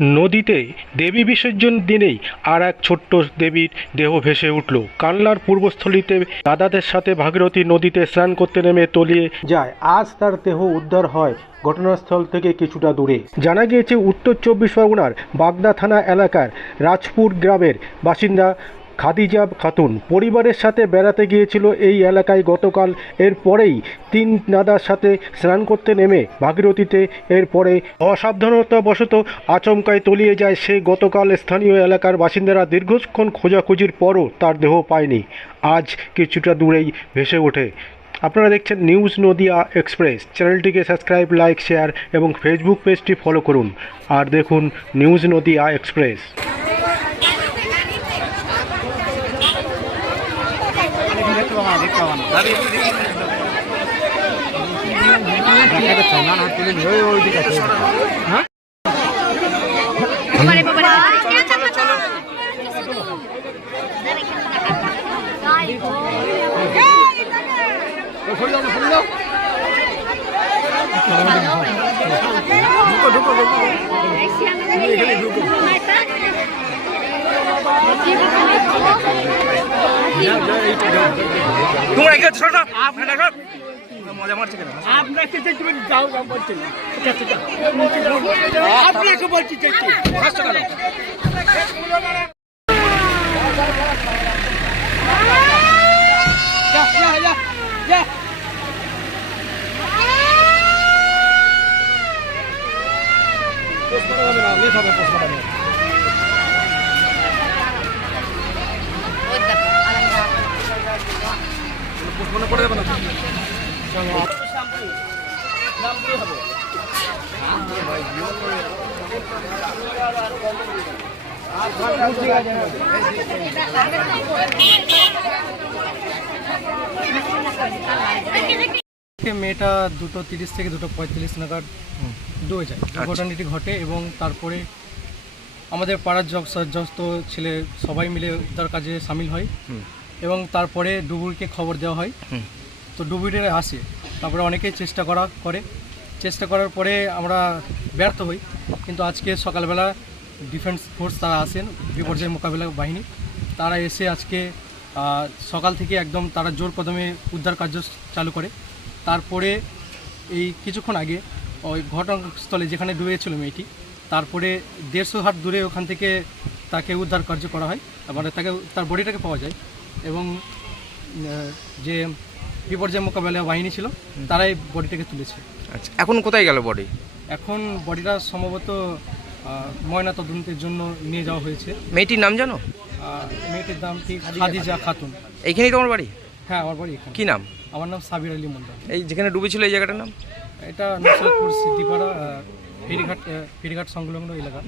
নদীতে দেবী বিসর্জন দিনেই আর এক ছোট্ট দেবীর দেহ ভেসে উঠল। কান্নার পূর্বস্থলীতে দাদাদের সাথে ভাগীরথী নদীতে স্নান করতে নেমে তলিয়ে যায়। আজ তার দেহ উদ্ধার হয় ঘটনাস্থল থেকে কিছুটা দূরে। জানা গিয়েছে, উত্তর চব্বিশ পরগনার বাগদা থানা এলাকার রাজপুর গ্রামের বাসিন্দা খাদিজা খাতুন পরিবারের সাথে বেড়াতে গিয়েছিল এই এলাকায় গতকাল। এরপরেই তিন দাদার সাথে স্নান করতে নেমে ভাগীরথীতে এরপরে অসাবধানতাবশত আচমকায় তলিয়ে যায় সে। গতকাল স্থানীয় এলাকার বাসিন্দারা দীর্ঘক্ষণ খোঁজাখুঁজির পরও তার দেহ পায়নি। আজ কিছুটা দূরেই ভেসে ওঠে। আপনারা দেখছেন নিউজ নদিয়া এক্সপ্রেস। চ্যানেলটিকে সাবস্ক্রাইব, লাইক, শেয়ার এবং ফেসবুক পেজটি ফলো করুন। আর দেখুন নিউজ নদিয়া এক্সপ্রেস। বাবারে বাবারে চলো চলো তোমরা এখানে ছোট মজা মারছে কেন আপনাকে যে তুমি যাও যাও বলছি। আপনাকে বলছি যে কি? হাসছো কেন যা, যা, যা, যা। মনে যাবে না মেয়েটা দুটো তিরিশ থেকে দুটো পঁয়ত্রিশ নাগাদ ডুবে যায়। ঘটনাটি ঘটে এবং তারপরে আমাদের পাড়ার যত ছেলে সবাই মিলে তার কাজে সামিল হয়। এবং তারপরে ডুবুরিকে খবর দেওয়া হয়। তো ডুবুরিরা আসে। তারপরে অনেকেই চেষ্টা করা করে। চেষ্টা করার পরে আমরা ব্যর্থ হই। কিন্তু আজকে সকালবেলা ডিফেন্স ফোর্স তারা আসেন বিপর্যয় মোকাবিলা বাহিনী। তারা এসে আজকে সকাল থেকে একদম তারা জোর কদমে উদ্ধার কার্য চালু করে। তারপরে এই কিছুক্ষণ আগে ওই ঘটনাস্থলে যেখানে ডুবেছিল মেয়েটি তারপরে দেড়শো হাত দূরে ওখান থেকে তাকে উদ্ধার কার্য করা হয়। তারপরে তাকে তার বডিটাকে পাওয়া যায়। এবং যে বিপর্যয় মোকাবেলা বাহিনী ছিল তারাই বডিটাকে তুলেছে। আচ্ছা এখন কোথায় গেল বডি? এখন বডিটা সম্ভবত ময়না তদন্তের জন্য নিয়ে যাওয়া হয়েছে। মেয়েটির নাম জানো? মেয়েটির নাম কি? খাদিজা খাতুন। এইখানেই তোমার বাড়ি? হ্যাঁ আমার বাড়ি এখানে। কি নাম? আমার নাম সাবির আলী মন্ডল এই যেখানে ডুবেছিল এই জায়গাটার নাম? এটা নুসরতপুর সিদ্দিপাড়া আহ, ফেরিঘাট ফেরিঘাট সংলগ্ন এলাকা।